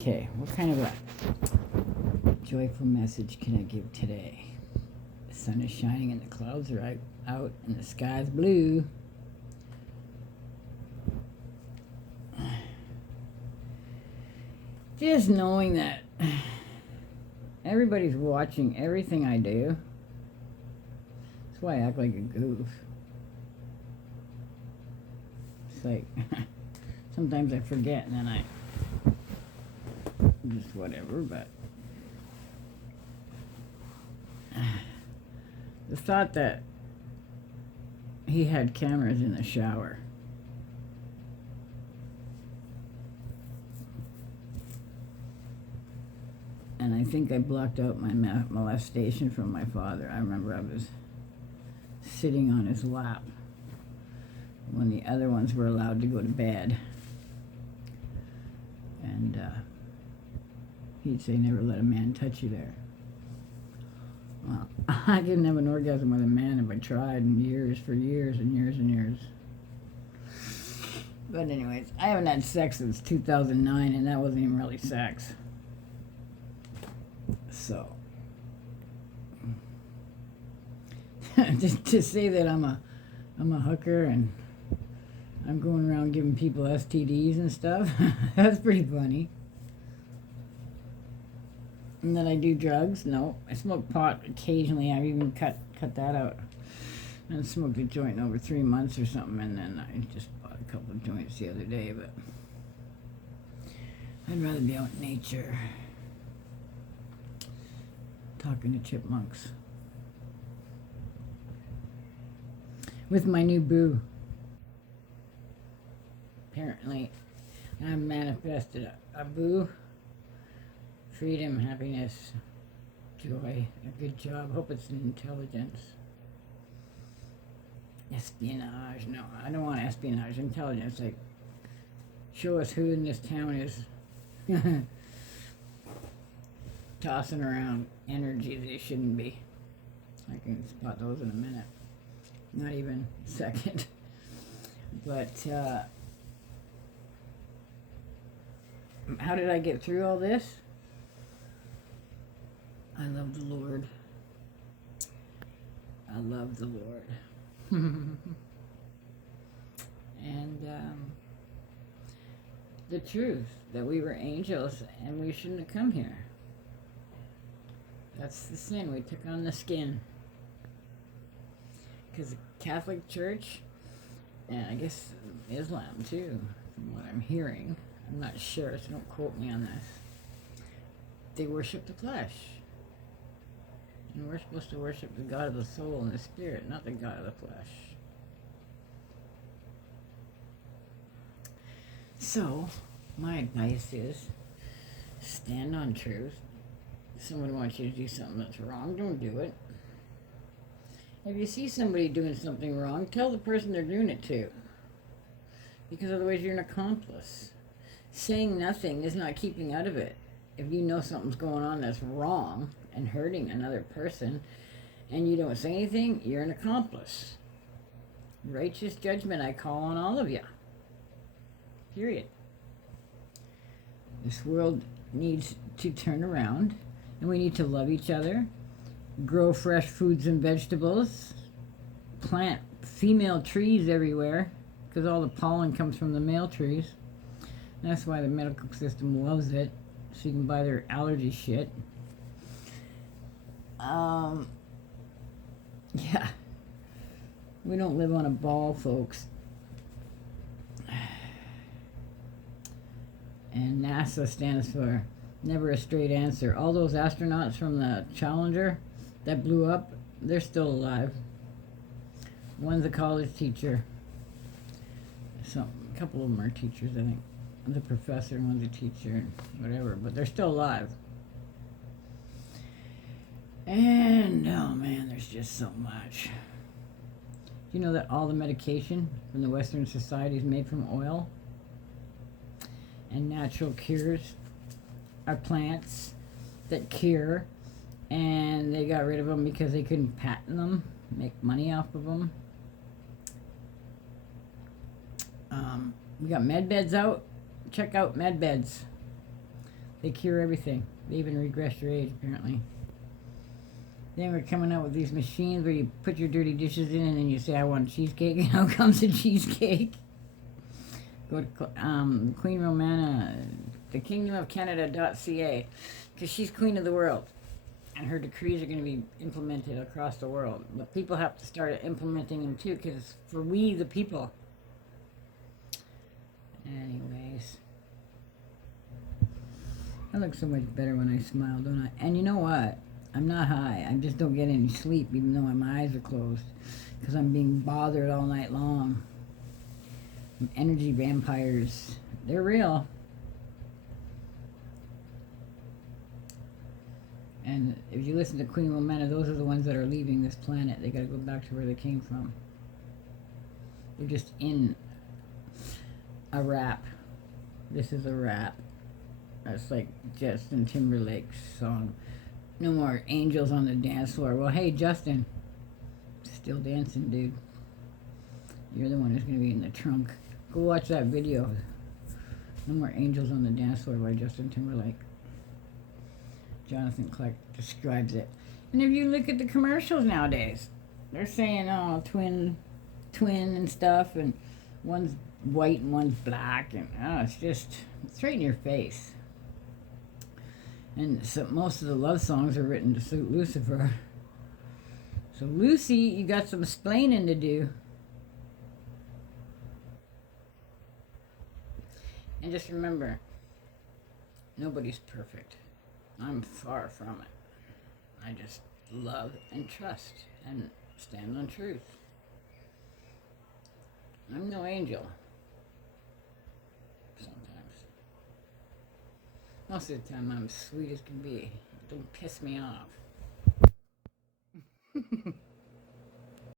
Okay, what kind of a joyful message can I give today? The sun is shining and the clouds are out and the sky's blue. Just knowing that everybody's watching everything I do. That's why I act like a goof. It's like sometimes I forget and then I just whatever, but the thought that he had cameras in the shower. And I think I blocked out my molestation from my father. I remember I was sitting on his lap when the other ones were allowed to go to bed. And he'd say, never let a man touch you there. Well, I didn't have an orgasm with a man if I tried in years, for years and years and years. But anyways, I haven't had sex since 2009, and that wasn't even really sex. So, just to say that I'm a hooker and I'm going around giving people STDs and stuff, that's pretty funny. And that I do drugs? No. I smoke pot occasionally. I've even cut that out. I smoked a joint in over 3 months or something, and then I just bought a couple of joints the other day, but I'd rather be out in nature. Talking to chipmunks. With my new boo. Apparently, I've manifested a boo. Freedom, happiness, joy, a good job. Hope it's in intelligence. Espionage. No, I don't want espionage. Intelligence. Like, show us who in this town is tossing around energy they shouldn't be. I can spot those in a minute. Not even a second. But, how did I get through all this? I love the Lord. I love the Lord. And the truth that we were angels and we shouldn't have come here. That's the sin. We took on the skin. Because the Catholic Church, and I guess Islam too, from what I'm hearing, I'm not sure, so don't quote me on this, they worship the flesh. And we're supposed to worship the God of the soul and the spirit, not the God of the flesh. So, my advice is, stand on truth. If someone wants you to do something that's wrong, don't do it. If you see somebody doing something wrong, tell the person they're doing it to. Because otherwise you're an accomplice. Saying nothing is not keeping out of it. If you know something's going on that's wrong and hurting another person, and you don't say anything, you're an accomplice. Righteous judgment I call on all of you. Period. This world needs to turn around, and we need to love each other, grow fresh foods and vegetables, plant female trees everywhere, because all the pollen comes from the male trees. That's why the medical system loves it, so you can buy their allergy shit. Yeah. We don't live on a ball, folks. And NASA stands for never a straight answer. All those astronauts from the Challenger that blew up, they're still alive. One's a college teacher. A couple of them are teachers, I think. One's a professor, one's a teacher, whatever, but they're still alive. And, oh man, there's just so much. Do you know that all the medication from the Western society is made from oil? And natural cures are plants that cure, and they got rid of them because they couldn't patent them, make money off of them. We got med beds out. Check out med beds. They cure everything. They even regress your age, apparently. Then we're coming out with these machines where you put your dirty dishes in and then you say, I want cheesecake, and out comes a cheesecake. Go to Queen Romana, the Kingdom of Canada.ca, because she's queen of the world. And her decrees are going to be implemented across the world. But people have to start implementing them too, because it's for we the people. Anyways. I look so much better when I smile, don't I? And you know what? I'm not high. I just don't get any sleep, even though my eyes are closed, because I'm being bothered all night long. Energy vampires. They're real. And if you listen to Queen Romana, those are the ones that are leaving this planet. They gotta go back to where they came from. They're just in a rap. This is a rap. That's like Justin Timberlake's song. No more angels on the dance floor. Well, hey, Justin. Still dancing, dude. You're the one who's gonna be in the trunk. Go watch that video. No more angels on the dance floor by Justin Timberlake. Jonathan Clark describes it. And if you look at the commercials nowadays, they're saying, oh, twin and stuff, and one's white and one's black, and oh, it's right in your face. And so most of the love songs are written to suit Lucifer. So Lucy, you got some explaining to do. And just remember, nobody's perfect. I'm far from it. I just love and trust and stand on truth. I'm no angel. Sometimes. Most of the time I'm sweet as can be. Don't piss me off.